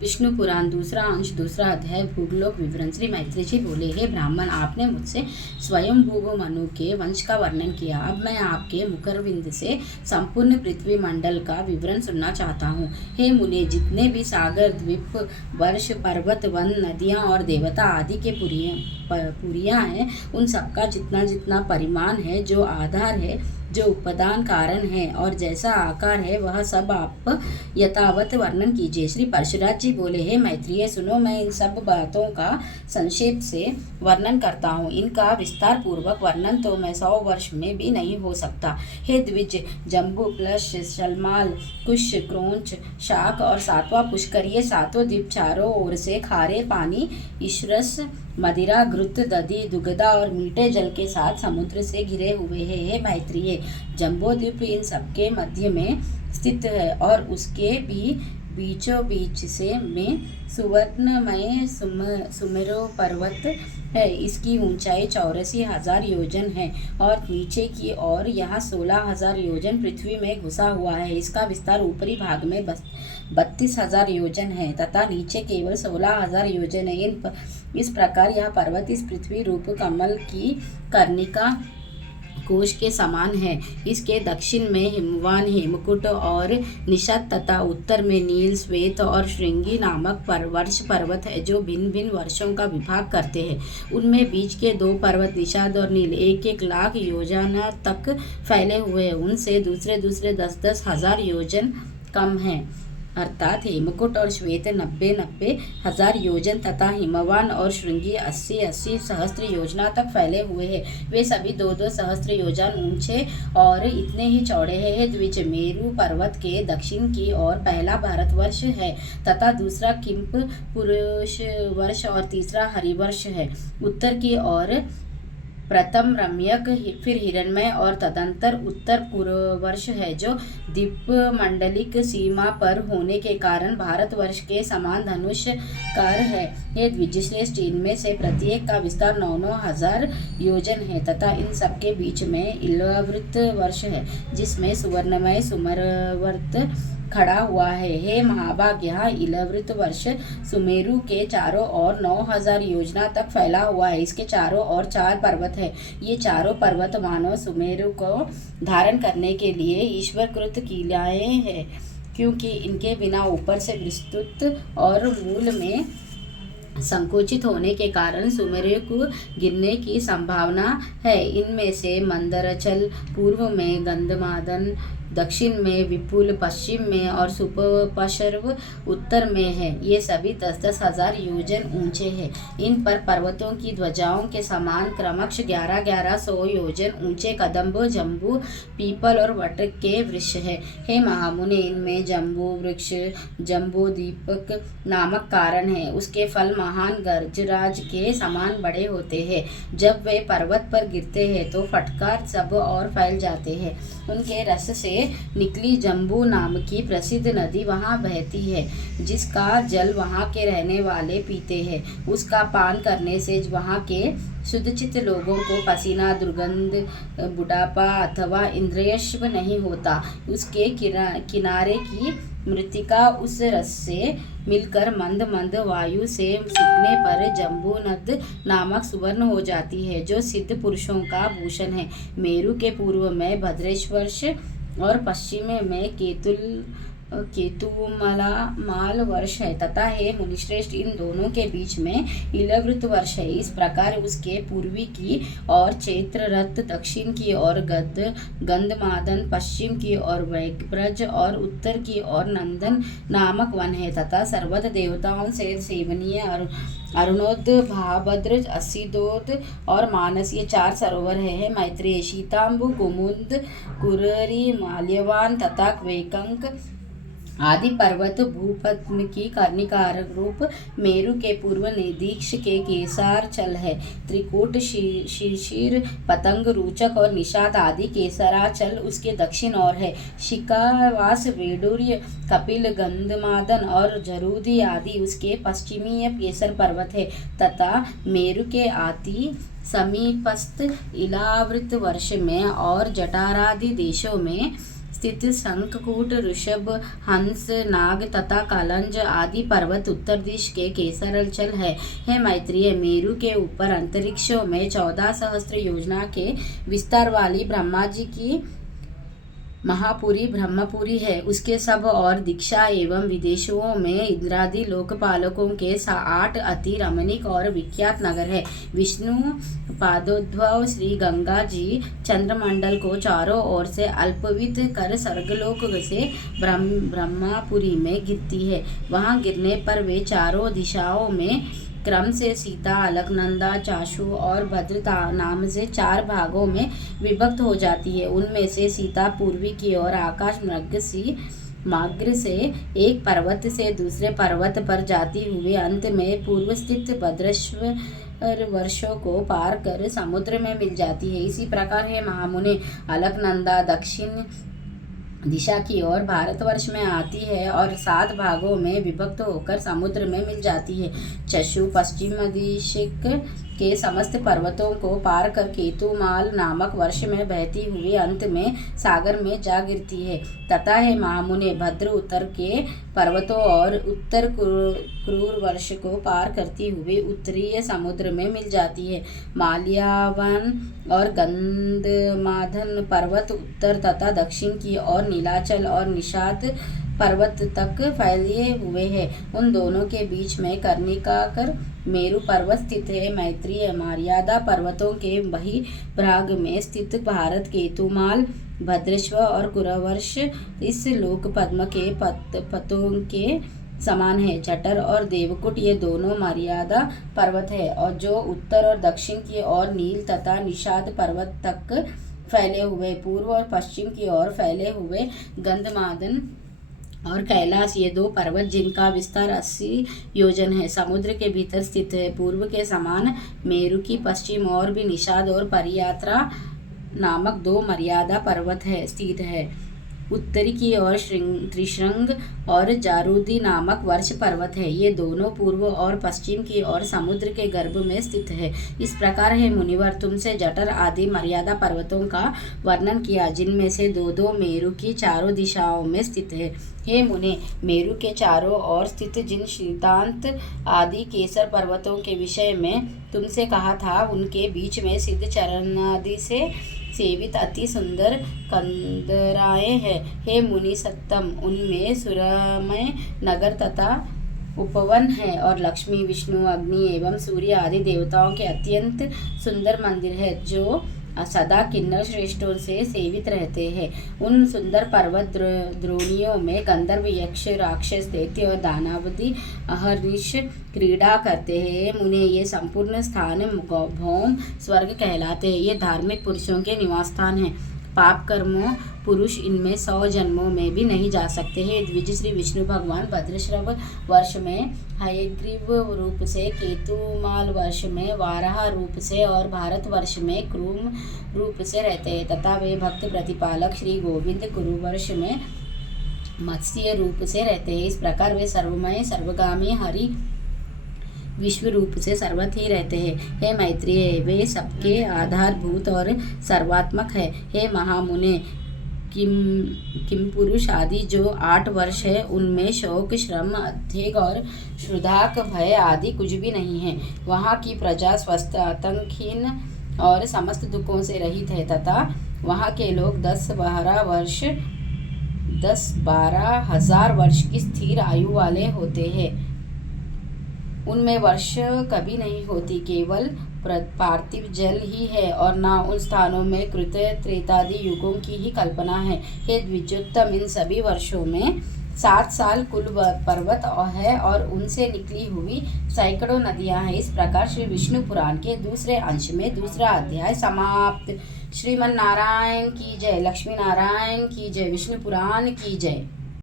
विष्णु पुराण दूसरा अंश दूसरा अध्याय भूगोलोक विवरण। श्री मैत्री जी बोले, हे ब्राह्मण, आपने मुझसे स्वयंभू मनु के वंश का वर्णन किया। अब मैं आपके मुखरविंद से संपूर्ण पृथ्वी मंडल का विवरण सुनना चाहता हूँ। हे मुने, जितने भी सागर, द्वीप, वर्ष, पर्वत, वन, नदियाँ और देवता आदि के पुरियाँ हैं, उन सबका जितना जितना परिमाण है, जो आधार है, जो उपादान कारण है और जैसा आकार है, वह सब आप यथावत वर्णन कीजिए। श्री परशुराज जी बोले, हे मैत्रेय, सुनो, मैं इन सब बातों का संक्षेप से वर्णन करता हूँ। इनका विस्तार पूर्वक वर्णन तो मैं 100 वर्ष में भी नहीं हो सकता। हे द्विज, जम्बू, प्लश, शलमाल, कुश, क्रोंच, शाक और सातवां पुष्कर, ये सातों द्वीप चारों ओर से खारे पानी, ईश्वरस, मदिरा, घृत, दधि, दुग्धा और मीठे जल के साथ समुद्र से घिरे हुए हैं। हे मैत्रेय, जम्बो द्वीप इन सबके मध्य में स्थित है और उसके भी बीचों बीच से में सुवर्णमय सुमेरु पर्वत है। इसकी ऊंचाई 84,000 योजन है और नीचे की ओर यहाँ 16,000 योजन पृथ्वी में घुसा हुआ है। इसका विस्तार ऊपरी भाग में 32,000 योजन है तथा नीचे केवल 16,000 योजन है। इस प्रकार यह पर्वत इस पृथ्वी रूप कमल की कर्णिका कोश के समान है। इसके दक्षिण में हिमवान, हेमकूट और निषाद तथा उत्तर में नील, श्वेत और श्रृंगी नामक वर्ष पर्वत है, जो भिन्न भिन्न वर्षों का विभाग करते हैं। उनमें बीच के 2 पर्वत निषाद और नील 1-1 लाख योजन तक फैले हुए हैं। उनसे दूसरे 10-10 हजार योजन कम हैं, अर्थात हेमकूट और श्वेत 90-90 हजार योजन तथा हिमवान और श्रृंगी 80-80 सहस्त्र योजना तक फैले हुए हैं। वे सभी 2-2 सहस्त्र योजन ऊंचे और इतने ही चौड़े हैं। द्विज, मेरु पर्वत के दक्षिण की ओर पहला भारतवर्ष है तथा दूसरा किंप पुरुष वर्ष और तीसरा हरिवर्ष है। उत्तर की ओर प्रथम रम्यक, फिर हिरण्मय और तदंतर उत्तर पूर्ववर्ष है, जो द्वीप मंडलिक सीमा पर होने के कारण भारतवर्ष के समान धनुषाकार है। ये द्विजश्रेष्ठ, इनमें से प्रत्येक का विस्तार 9-9 हजार योजन है तथा इन सबके बीच में इलवृत वर्ष है, जिसमें सुवर्णमय सुमेरुपर्वत खड़ा हुआ है। हे महाभाग, यहाँ इलवृत वर्ष सुमेरु के चारों ओर 9,000 योजना तक फैला हुआ है। इसके चारों ओर 4 पर्वत है। ये चारों पर्वत मानव सुमेरु को धारण करने के लिए ईश्वरकृत किलाएं हैं, क्योंकि इनके बिना ऊपर से विस्तृत और मूल में संकुचित होने के कारण सुमेरु को गिरने की संभावना है। इनमें से मंदराचल पूर्व में, गंधमादन दक्षिण में, विपुल पश्चिम में और सुपपर्वत उत्तर में है। ये सभी 10-10 हजार योजन ऊंचे हैं। इन पर पर्वतों की ध्वजाओं के समान क्रमश 1100 योजन ऊंचे कदम्ब, जम्बू, पीपल और वट के वृक्ष है। हे महामुने, इनमें जम्बू वृक्ष जम्बो दीपक नामक कारण है। उसके फल महान गजराज के समान बड़े होते हैं। जब वे पर्वत पर गिरते हैं तो फटकार सब और फैल जाते हैं। उनके रस से निकली जम्बू नाम की प्रसिद्ध नदी वहाँ बहती है, जिसका जल वहाँ के रहने वाले पीते हैं। उसका पान करने से वहाँ के शुद्धचित्त लोगों को पसीना, दुर्गंध, बुढ़ापा अथवा इंद्रियश्व नहीं होता। उसके किनारे की मृत्तिका उस रस से मिलकर मंद मंद वायु से सूखने पर जम्बू नद नामक सुवर्ण हो जाती है, जो सिद्ध पुरुषों का भूषण है। मेरु के पूर्व में भद्रेश्वर्ष और पश्चिम में केतुमाल वर्ष है तथा हे मुनिश्रेष्ठ, इन दोनों के बीच में इलवृत वर्ष है। इस प्रकार उसके पूर्वी की ओर चैत्ररथ, दक्षिण की ओर गंधमादन, पश्चिम की ओर ब्रज और उत्तर की ओर नंदन नामक वन है तथा सर्वत्र देवताओं से सेवनीय अरुणोद, भाभद्र, असिदोद और मानस, ये 4 सरोवर है। मैत्रेय, शीतांबु, कुमुद, कुररी, माल्यवान तथा क्वेकंक आदि पर्वत भूपद्म की कर्णिकार रूप मेरु के पूर्व निदीक्ष के केसारचल है। त्रिकूट, शिशिर, पतंग, रूचक और निषाद आदि केसराचल उसके दक्षिण ओर है। शिकावास, वेडूर्य, कपिल, गंधमादन और जरूदी आदि उसके पश्चिमीय केसर पर्वत है तथा मेरु के अति समीपस्थ इलावृत वर्ष में और जटारादि देशों में स्थित शंखकूट, ऋषभ, हंस, नाग तथा कालंज आदि पर्वत उत्तर दिश के केसराचल है। हे मैत्रेय, मेरु के ऊपर अंतरिक्षों में 14 सहस्त्र योजना के विस्तार वाली ब्रह्मा जी की महापुरी ब्रह्मपुरी है। उसके सब और दीक्षा एवं विदेशों में इंद्रादि लोकपालकों के 8 अति रमणीक और विख्यात नगर है। विष्णु पादोद्भव श्री गंगा जी चंद्रमंडल को चारों ओर से अल्पवित कर स्वर्गलोक से ब्रह्मापुरी में गिरती है। वहां गिरने पर वे चारों दिशाओं में क्रम से सीता, अलकनंदा, चाशु और भद्र नाम से 4 भागों में विभक्त हो जाती है। उनमें से सीता पूर्वी की ओर आकाश मार्ग से एक पर्वत से दूसरे पर्वत पर जाती हुई अंत में पूर्व स्थित भद्रेश्वर वर्षों को पार कर समुद्र में मिल जाती है। इसी प्रकार है महामुनि, अलकनंदा दक्षिण दिशा की ओर भारतवर्ष में आती है और 7 भागों में विभक्त होकर समुद्र में मिल जाती है। चक्षु पश्चिम दिशक के समस्त पर्वतों को पार कर केतुमाल नामक वर्ष में बहती हुई अंत में सागर में जा गिरती है। तथा है महामुने, भद्र उत्तर के पर्वतों और उत्तर क्रूर वर्ष को पार करती हुई उत्तरीय समुद्र में मिल जाती है। माल्यावन और गंधमादन पर्वत उत्तर तथा दक्षिण की ओर नीलाचल और निषाद पर्वत तक फैले हुए हैं। उन दोनों के बीच में कर्णिकाकर मेरु पर्वत स्थित है। मैत्रेय, मर्यादा पर्वतों के बही भाग में स्थित भारत केतुमाल, भद्रेश्वर और कुरवर्ष इस लोक पद्म के पतों के समान है। जठर और देवकुट ये दोनों मर्यादा पर्वत है, और जो उत्तर और दक्षिण की ओर नील तथा निषाद पर्वत तक फैले हुए, पूर्व और पश्चिम की ओर फैले हुए गंधमादन और कैलाश ये 2 पर्वत जिनका विस्तार 80 योजन है, समुद्र के भीतर स्थित है। पूर्व के समान मेरु की पश्चिम ओर भी निषाद और परियात्रा नामक 2 मर्यादा पर्वत है स्थित है। उत्तरी की ओर त्रिशृंग और जारूदी नामक वर्ष पर्वत है। ये दोनों पूर्व और पश्चिम की ओर समुद्र के गर्भ में स्थित है। इस प्रकार है मुनिवर, तुमसे जठर आदि मर्यादा पर्वतों का वर्णन किया, जिनमें से 2-2 मेरु की चारों दिशाओं में स्थित है। हे मुने, मेरु के चारों ओर स्थित जिन शीतांत आदि केसर पर्वतों के विषय में तुमसे कहा था, उनके बीच में सिद्ध चरणादि से सेवित अति सुंदर कंदराएं हैं। हे मुनि सत्तम, उनमें सुरमय नगर तथा उपवन है और लक्ष्मी, विष्णु, अग्नि एवं सूर्य आदि देवताओं के अत्यंत सुंदर मंदिर है, जो सदा किन्नर श्रेष्ठों से सेवित रहते हैं। उन सुंदर पर्वत द्रोणियों में गंधर्व, यक्ष, राक्षस, दैत्य और दानवादि अहर्निश क्रीड़ा करते हैं। मुने, ये संपूर्ण स्थान भौम स्वर्ग कहलाते हैं। ये धार्मिक पुरुषों के निवास स्थान हैं। पाप कर्मों पुरुष इनमें 100 जन्मों में भी नहीं जा सकते हैं। द्विज श्री विष्णु भगवान भद्रश्रव वर्ष में हयग्रीव रूप से, केतुमाल वर्ष में वाराह रूप से और भारत वर्ष में क्रूम रूप से रहते हैं, तथा वे भक्त प्रतिपालक श्री गोविंद कुरुवर्ष में मत्स्य रूप से रहते हैं। इस प्रकार वे सर्वमय, सर्वगामी, हरि विश्व रूप से सर्वत्र ही रहते हैं। हे मैत्रेय, वे सबके आधारभूत और सर्वात्मक है। हे महामुने, किम पुरुष आदि जो 8 वर्ष है, उनमें शोक, श्रम, अध्येग और क्षुधाक भय आदि कुछ भी नहीं है। वहाँ की प्रजा स्वस्थ, आतंकहीन और समस्त दुखों से रहित है, तथा वहाँ के लोग 10-12 हजार वर्ष की स्थिर आयु वाले होते हैं। उनमें वर्ष कभी नहीं होती, केवल पार्थिव जल ही है, और ना उन स्थानों में कृत त्रेतादि युगों की ही कल्पना है। हे द्विजोत्तम, इन सभी वर्षों में 7 साल कुल पर्वत है और उनसे निकली हुई सैकड़ों नदियां हैं। इस प्रकार श्री विष्णु पुराण के दूसरे अंश में दूसरा अध्याय समाप्त। श्रीमन नारायण की जय, लक्ष्मी नारायण की जय, विष्णु पुराण की जय।